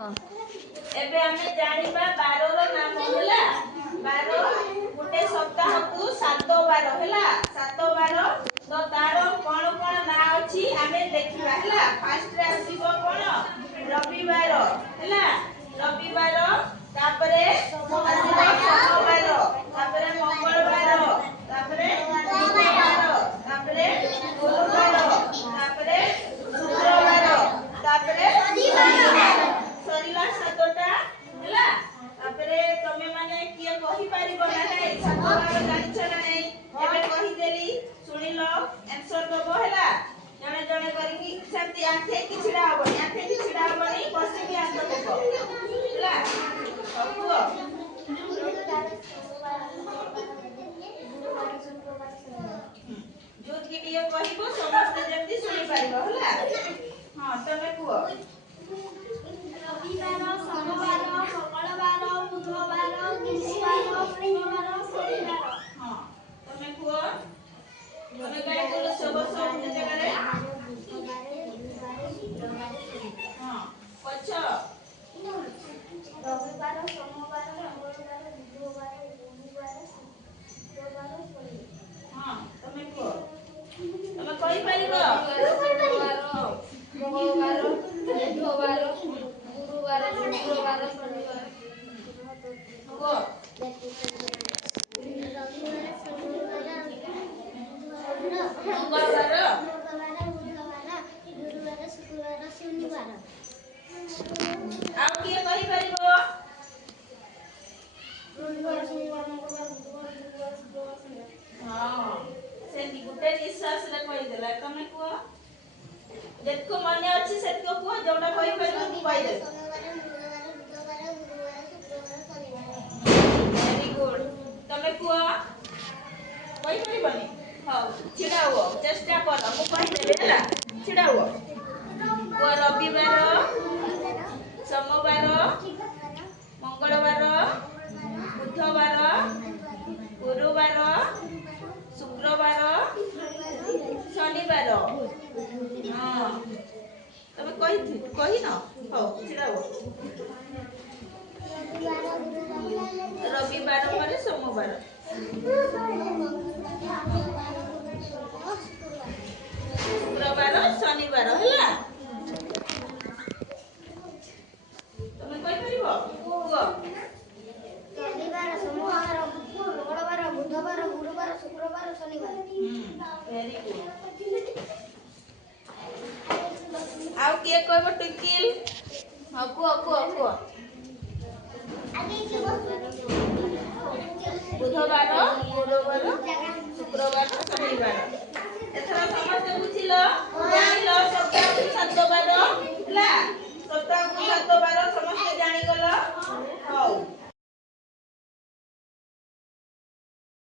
एबे हमें जानिबा 12 रो नाम होला 12 गुटे सप्ताह को 7 बार होला 7 बार तो तारो कोन कोन ना अछि हमें देखिबा होला फर्स्ट रे आसीबो कोन रविवार होला रविवार तापरे आसीबो सोमवार तापरे मंगलवार तापरे बुधवार तापरे गुरुवार तापरे शुक्रवार तापरे सरीला सातोटा होला तापरे तमे माने किए कहि पारिबो ना नै सातोटा जानिछ ना नै एबे कहि देली सुनिलो आंसर दबो होला जणे जणे करी कि सेंती आंथे किछडा होबो आंथे किछडा होबो नै बसी के आंसर दबो होला हकुओ जोत गिटियो कहिबो समस्त जेंती सुनि पारिबो होला हां तमे कुओ रविवार सोमवार मंगलवार बुधवार गुरुवार शुक्रवार शनिवार हां तमे कुओ तमे काय बोलो सब सब जगह रे हां पछ रविवार सोमवार मंगलवार बुधवार गुरुवार शुक्रवार शनिवार हां तमे कुओ तमे कहि पारिबो मंगलवार बुधवार गुरुवार शुक्रवार शनिवार कुओ मंगलवार गुरुवार शुक्रवार शनिवार आ किए कहि पारिबो रविवार सोमवार मंगलवार बुधवार गुरुवार शुक्रवार शनिवार हां सेंती गुटे निश्वास रे कहि देला तमे कुओ जेतको माने अछि सेतको कुओ जोडा कहि पारिबो तू कहि दे वेरी गुड तमे कुओ कहि पारिबनी हां छिडा हो चेष्टा कर मु कहि देबे होला छिडा हो को रविवार सोमवार मंगलवार बुधवार गुरुवार शुक्रवार शनिवार हां तमे कहि न हो छिडा हो रविवार पर सोमवार शुक्रवार शनिवार होला तमे कहि परिबो कुओ रविवार सोमवार मंगलवार बुधवार गुरुवार शुक्रवार शनिवार वेरी गुड आउ के कहबो टुकिल हां कुओ बुधवार गुरुवार शुक्रवार शनिवार